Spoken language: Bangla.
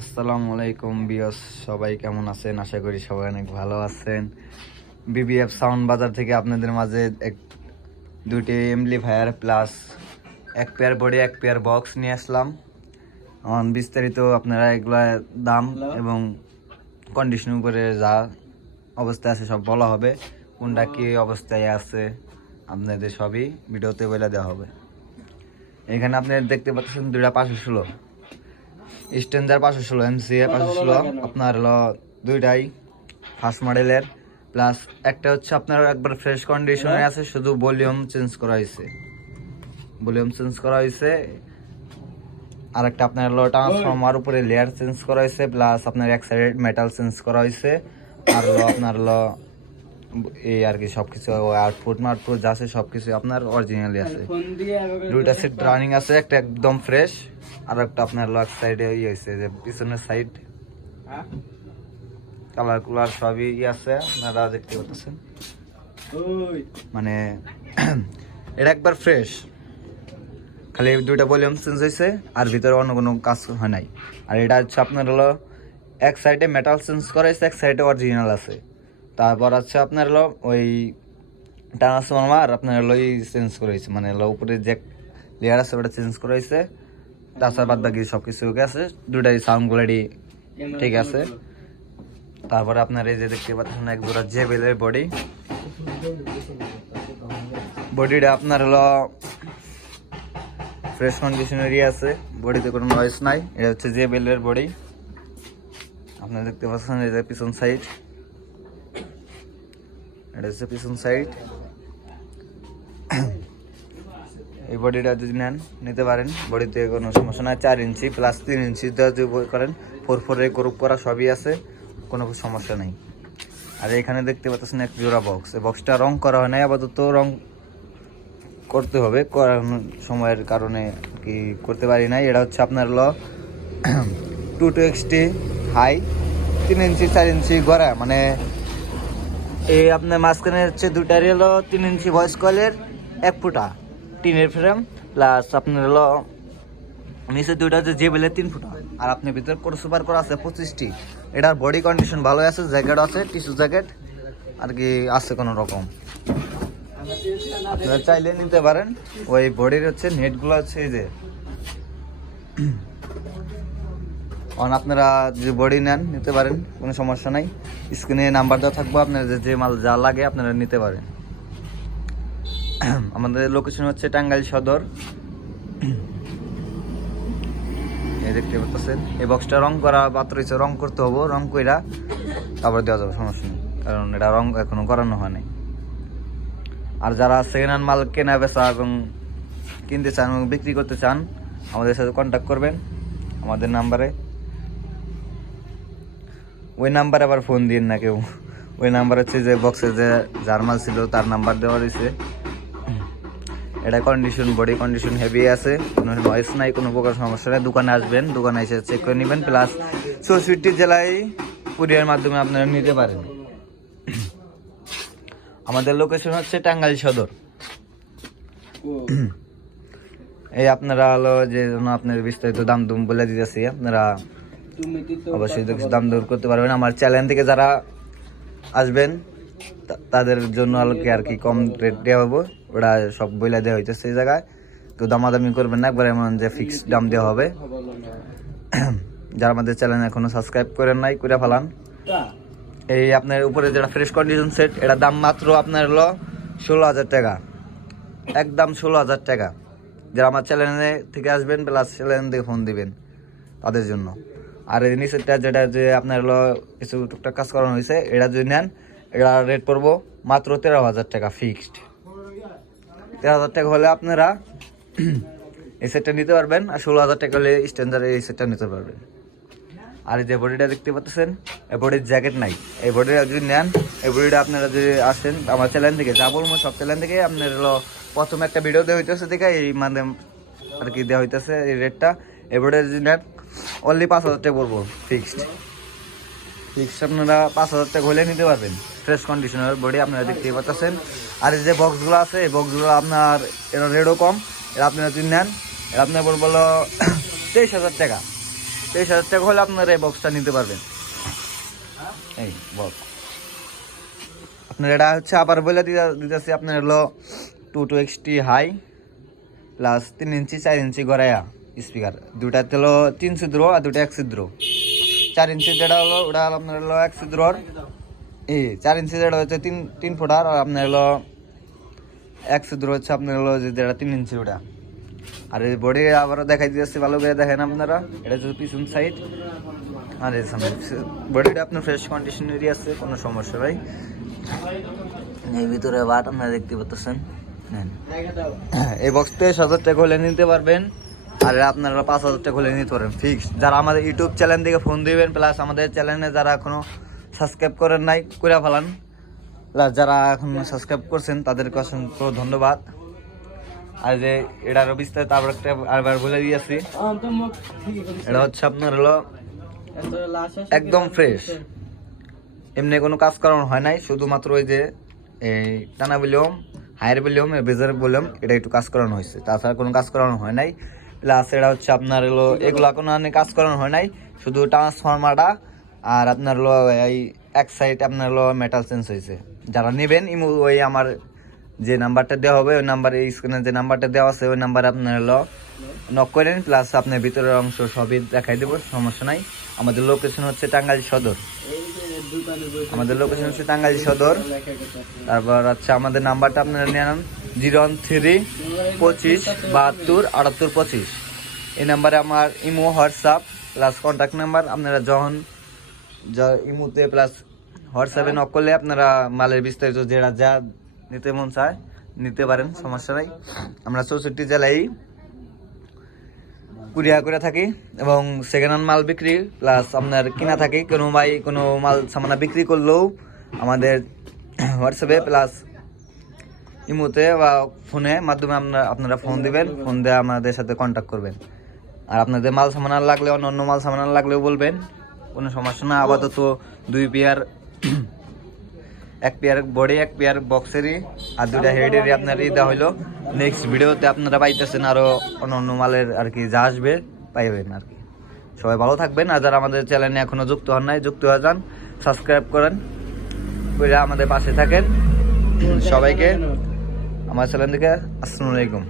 আসসালামু আলাইকুম বিয়স, সবাই কেমন আছেন? আশা করি সবাই অনেক ভালো আছেন। বিবিএফ সাউন্ড বাজার থেকে আপনাদের মাঝে দুটি এমপ্লিফায়ার প্লাস এক পেয়ার বডি এক পেয়ার বক্স নিয়ে আসলাম। বিস্তারিত আপনারা এগুলা দাম এবং কন্ডিশন উপরে যা অবস্থায় আছে সব বলা হবে, কোনটা কি অবস্থায় আছে আপনাদের সবই ভিডিওতে বলে দেওয়া হবে। এখানে আপনারা দেখতে পাচ্ছেন দুইটা 516 স্ট্যান্ডার 516 এমসিএ 516 আপনার হলো দুইটাই ফার্স্ট মডেলের, প্লাস একটা হচ্ছে আপনার একবার ফ্রেশ কন্ডিশনে আছে, শুধু ভলিউম চেঞ্জ করা হয়েছে। আর একটা আপনার হলো ট্রান্সফর্মার উপরে লেয়ার চেঞ্জ করা হয়েছে, প্লাস আপনার এক সাইড মেটাল চেঞ্জ করা হয়েছে। আর হলো আপনার হলো এই আর কি সবকিছু আউটপুট যা আছে সবকিছু আপনার অরিজিনালি আছে। দুইটা সেট রানিং আছে, একটা একদম ফ্রেশ আর একটা আপনার লক সাইডে হয়েছে যে পিছনের সাইড কালার কুলার সবই আছে, আপনারা দেখতে পাচ্ছেন। মানে এটা একবার ফ্রেশ, খালি দুইটা ভলিউম চেঞ্জ হয়েছে আর ভিতরে অন্য কোনো কাজ হয় নাই। আর এটা হচ্ছে আপনার হলো এক সাইডে মেটাল চেঞ্জ করা হয়েছে, এক সাইডে অরিজিনাল আছে। তারপর আছে আপনার হলো ওই ট্রান্সফর্মার আপনার হলো চেঞ্জ করা হয়েছে, মানে হলো উপরে যে লেয়ার আছে ওটা চেঞ্জ করা হয়েছে। তাছাড়া বাদ বাকি সব কিছু ওকে আছে, দুটাই সাউন্ড কোয়ালিটি ঠিক আছে। তারপরে আপনার এই যে দেখতে পাচ্ছেন এক জোড়া জেবেলের বডিটা আপনার হলো ফ্রেশ কন্ডিশনেরই আছে, বডিতে কোনো নয়েজ নাই। এটা হচ্ছে জেবেলের বডি, আপনারা দেখতে পাচ্ছেন। এই যে পিছন সাইড, এটা হচ্ছে পিছন সাইড। এই বডিটা যদি নেন নিতে পারেন, বডিতে কোনো সমস্যা নাই। 4 ইঞ্চি প্লাস 3 ইঞ্চি যদি করেন 4 গ্রুপ করা সবই আছে, কোনো সমস্যা নেই। আর এখানে দেখতে পাচ্ছেন এক জোড়া বক্স, এই বক্সটা রং করা হয় নাই, আপাতত রং করতে হবে, করানোর সময়ের কারণে কি করতে পারি নাই। এটা হচ্ছে আপনার হলো 220 হাই 3 ইঞ্চি 4 ইঞ্চি গড়া, মানে এই আপনার মাঝখানে হচ্ছে দুটারই হলো 3 ইঞ্চি ভয়েস কয়েলের 1 ফুটা টিনের ফ্রেম, প্লাস আপনার হলো নিচে দুইটা হচ্ছে জেবেলের 3 ফুটা। আর আপনার ভিতরে কোর্স সুপার করা আছে 25টি। এটার বডি কন্ডিশন ভালো আছে, জ্যাকেট আছে, টিস্যু জ্যাকেট আর কি আছে কোনো রকম, আপনারা চাইলে নিতে পারেন। ওই বডির হচ্ছে নেটগুলো হচ্ছে এই যে আপনারা যে বডি নেন নিতে পারেন, কোনো সমস্যা নাই। স্ক্রিনে নাম্বার দেওয়া থাকবো, আপনার যে মাল যা লাগে আপনারা নিতে পারেন। আমাদের লোকেশন হচ্ছে টাঙ্গাইল সদর। এই দেখতে পাচ্ছেন এই বক্সটা রং করা মাত্র হয়েছে, রং করতে হবে, রং কইরা তারপর দেওয়া যাবে, সমস্যা নেই, কারণ এটা রং এখনো করানো হয় নাই। আর যারা সেকেন্ড হ্যান্ড মাল কেনা বেচা এবং কিনতে চান এবং বিক্রি করতে চান, আমাদের সাথে কন্ট্যাক্ট করবেন আমাদের নাম্বারে। ওই নাম্বারে আবার ফোন দিন না কেউ, ওই নাম্বার হচ্ছে যে বক্সে যে যার মাল ছিল তার নাম্বার দেওয়া রয়েছে। এটা কন্ডিশন, বডি কন্ডিশন হেভি আছে, কোনো নয়েস নাই, কোনো প্রকার সমস্যা নেই। দোকানে আসবেন, দোকানে এসে চেক করে নেবেন, প্লাস 64 জেলায় কুরিয়ার মাধ্যমে আপনারা নিতে পারেন। আমাদের লোকেশন হচ্ছে টাঙ্গাইল সদর। এই আপনারা হলো যে আপনার বিস্তারিত দাম দুম বলে দিতেছি, আপনারা অবশ্যই দাম দর করতে পারবেন। আমার চ্যানেল থেকে যারা আসবেন তাদের জন্য আর কি কম রেট দেওয়া হবে, ওটা সব বইলা দেওয়া হইতেছে। এই জায়গায় কেউ দামাদামি করবেন না, একবার এমন যে ফিক্সড দাম দেওয়া হবে। যারা আমাদের চ্যানেল এখনো সাবস্ক্রাইব করেন নাই, করে ফেলান। এই আপনার উপরে যেটা ফ্রেশ কন্ডিশন সেট, এটার দাম মাত্র আপনার হলো 16,000 টাকা, একদম 16,000 টাকা। যারা আমার চ্যানেলে থেকে আসবেন প্লাস চ্যানেল থেকে ফোন দিবেন তাদের জন্য। আর এই নিচেরটা যেটা যে আপনার হলো কিছু টুকটাক কাজ করানো হয়েছে, এটা যদি নেন এটা রেট পড়বো মাত্র 13,000 টাকা ফিক্সড। 13,000 টাকা হলে আপনারা এই সেটটা নিতে পারবেন, আর 16,000 টাকা হলে স্ট্যান্ডার্ড এই সেটটা নিতে পারবেন। আর এই যে বডিটা দেখতে পাচ্ছেন, এই বডির জ্যাকেট নাই। এই বডিটা যদি নেন, এই বডিটা আপনারা যদি আসেন আমার চ্যানেল থেকে, যা বলবো সব চ্যানেল থেকে আপনার হলো প্রথমে একটা ভিডিও দেওয়া হইতেছে দেখে এই মানে আর কি দেওয়া হইতেছে এই রেটটা। এই বডিটা যদি নেন অনলি 5,000 টাকা পড়বো ফিক্সড। আপনারা 5,000 টাকা হলে নিতে পারবেন, ফ্রেশ কন্ডিশনের বডি আপনারা দেখতেই পাচ্ছেন। আর এই যে বক্সগুলো আছে, এই বক্সগুলো আপনার এরা রেটও কম, এটা আপনারা যদি নেন এটা আপনার পড়বো 23,000 টাকা। 23,000 টাকা হলে আপনারা এই বক্সটা নিতে পারবেন। এই বক্স আপনার এটা হচ্ছে আবার বলে দিতেছি, আপনার হলো 220 হাই প্লাস 3 ইঞ্চি 4 ইঞ্চি গড়াইয়া স্পিকার, দুটাতে হলো 3 ছিদ্র আর দুটা 1 ছিদ্র। 4 ইঞ্চি যেটা হলো ওটা আপনার হলো 1 ছিদ্রর, 4 ইঞ্চি যেটা হচ্ছে 3 ফুটার, আর আপনার হলো 1 ছিদ্র হচ্ছে আপনার হলো যেটা 3 ইঞ্চি ওটা। আর এই বডি আবারও দেখাই দিয়েছি, ভালো করে দেখেন আপনারা, এটা হচ্ছে পিছন সাইড। আর এই সামনে বডিটা আপনার ফ্রেশ কন্ডিশনেরই আছে, কোনো সমস্যা ভাই। এই ভিতরে বাট আপনারা দেখতে পাচ্ছেন। এই বক্স 23,000 টাকা হলে নিতে পারবেন, আর আপনারা 5,000 টাকা হলে নিতে পারবেন ফিক্সড। যারা আমাদের ইউটিউব চ্যানেল থেকে ফোন দিবেন, প্লাস আমাদের চ্যানেলে যারা এখনো সাবস্ক্রাইব করেন নাই করে ফেলান, প্লাস যারা এখন সাবস্ক্রাইব করছেন তাদেরকে অসংখ্য ধন্যবাদ। আর যে এটারও বিস্তারিত আবার বলে দিয়েছি, এটা হচ্ছে আপনার হলো একদম ফ্রেশ, এমনি কোনো কাজ করানো হয় নাই, শুধুমাত্র ওই যে এই টানা ভলিউম, হায়ার ভলিউম, বেজার ভলিউম এটা একটু কাজ করানো হয়েছে, তাছাড়া কোনো কাজ করানো হয় নাই। প্লাস এটা হচ্ছে আপনার হলো এগুলা কোনো কাজ করানো হয় নাই, শুধু ট্রান্সফরমারটা আর আপনার হলো এই এক সাইড আপনার হলো মেটাল চেঞ্জ হয়েছে। যারা নেবেন ওই আমার যে নাম্বারটা দেওয়া হবে, ওই নাম্বারে স্ক্রিনে যে নাম্বারটা দেওয়া আছে ওই নাম্বারে আপনার হলো নক করেন, প্লাস আপনার ভিতরের অংশ সবই দেখাই দেবো, সমস্যা নাই। আমাদের লোকেশন হচ্ছে টাঙ্গাইল সদর, আমাদের লোকেশন হচ্ছে টাঙ্গাইল সদর। তারপর আচ্ছা আমাদের নাম্বারটা আপনারা নিয়ে নেন 013 25 72 78 25। এই নাম্বারে আমার imo, WhatsApp plus contact number. আপনারা যখন ইমোতে প্লাস হোয়াটসঅ্যাপে নক করলে আপনারা মালের বিস্তারিত যেটা যা নিতে মন চায় নিতে পারেন, সমস্যা নাই। আমরা 64 জেলায় কুরিয়ার করে থাকি এবং সেকেন্ড হ্যান্ড মাল বিক্রি প্লাস আপনার কিনা থাকি। কোনো ভাই কোনো মাল সামানা বিক্রি করলেও আমাদের হোয়াটসঅ্যাপে প্লাস ইমোতে বা ফোনে মাধ্যমে আপনারা ফোন দিবেন, ফোন দিয়ে আমাদের সাথে কন্ট্যাক্ট করবেন। আর আপনাদের মাল সামানা লাগলে অন্য মাল সামানা লাগলেও বলবেন, কোনো সমস্যা না। আপাতত 2 পেয়ার, 1 পেয়ার বডি 1 পেয়ার বক্সেরই আর 2টা হেডেরই আপনার দেওয়া হইলো। নেক্সট ভিডিওতে আপনারা পাইতেছেন আরও অন্য মালের আর কি যা আসবে পাইবেন আর কি। সবাই ভালো থাকবেন, আর যারা আমাদের চ্যানেলে এখনও যুক্ত হন নাই যুক্ত হয়ে যান, সাবস্ক্রাইব করেন, আমাদের পাশে থাকেন। সবাইকে আমার চ্যানেল থেকে আসসালামু আলাইকুম।